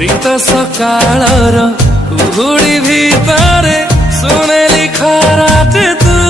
ଶୀତ ସକାଳର କୁହୁଡ଼ି ଭିତରେ ଶୁଣିଲି ଖରାଟେ ତୁ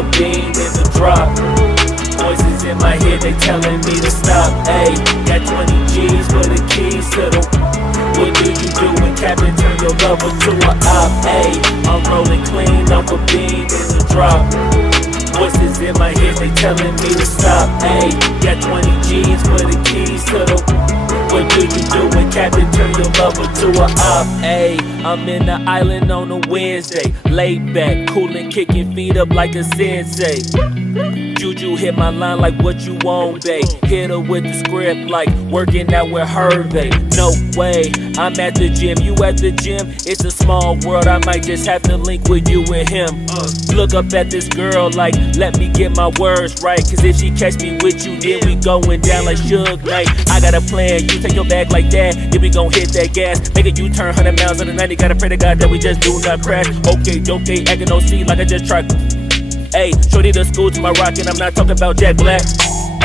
a bean in the drop. Voices in my head, they telling me to stop. Ayy, got 20 G's for the keys to the. What do you do when Captain turn your lover to a op? Ayy, I'm rolling clean off a bean in the drop. Voices in my head, they telling me to stop. Ayy, got 20 G's for the keys to the. What do you do when Captain turn your lover to a op? Ayy, I'm in the island on a Wednesday, laid back, coolin', kicking feet up like a sensei. Juju hit my line like what you want, babe. Hit her with the script like working out with Hervey. No way, I'm at the gym, you at the gym. It's a small world, I might just have to link with you and him. Look up at this girl like, let me get my words right. Cause if she catch me with you, then we going down like Suge Knight. I got a plan, you take your bag like that, then we gon' hit that gas. Make a U-turn 100 miles on the 90, gotta pray to God that we just do not crash. Okay, acting no C like I just tried. Ayy, shorty the school to my rocket, I'm not talking about Jack Black.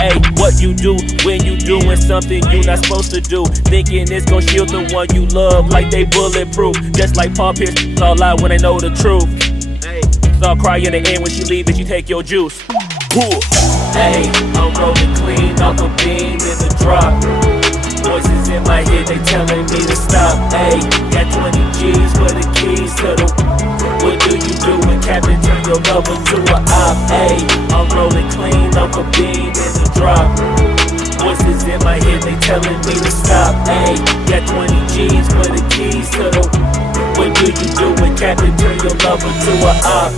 Ayy, what you do when you doing something you not supposed to do? Thinking it's gon' shield the one you love like they bulletproof. Just like Paul Pierce, it's all lie when they know the truth. It's all cry in the end when she leave and she take your juice. Ayy, I'm rolling clean off a bean in the drop. Voices in my head, they telling me to stop. Ayy, got 20 G's for the keys to the. What do you do when Captain turn your lover to a op? Ayy, I'm rolling clean off a bean in the drop. Voices in my head, they telling me to stop. Ayy, got 20 G's for the keys to the. What do you do when Captain turn your lover to a op?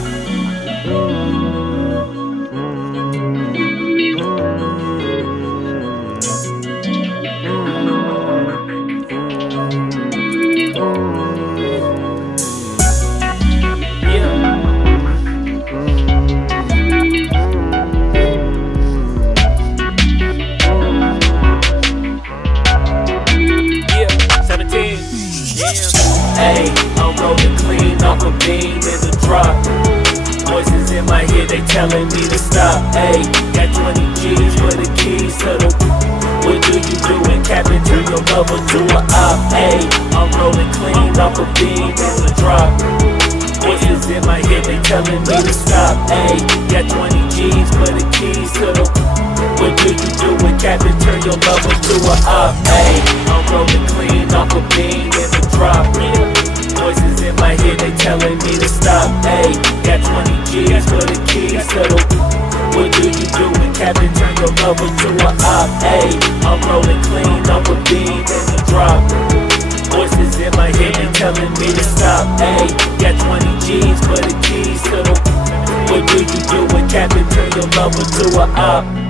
Ayy, I'm rolling clean off a bean in the drop. Voices in my head, they telling me to stop. Ayy, got 20 G's for the keys to the. What do you do when Captain turn your lover to a op? Ayy, I'm rolling clean off a bean in the drop. Voices in my head, they telling me to stop. Ayy, got 20 G's for the keys to the. What do you do when Captain turn your lover to a op? Ayy, I'm rolling clean off a bean in the drop. Voices in my head, they telling me to stop. Ayy, got 20 G's for the keys to the. What do you do when Captain turn your lover to a op? Ayy, I'm rolling clean off a bean in the drop. Voices in my head, they telling me to stop. Ayy, got 20 G's for the keys to the. What do you do when Captain turn your lover to a op?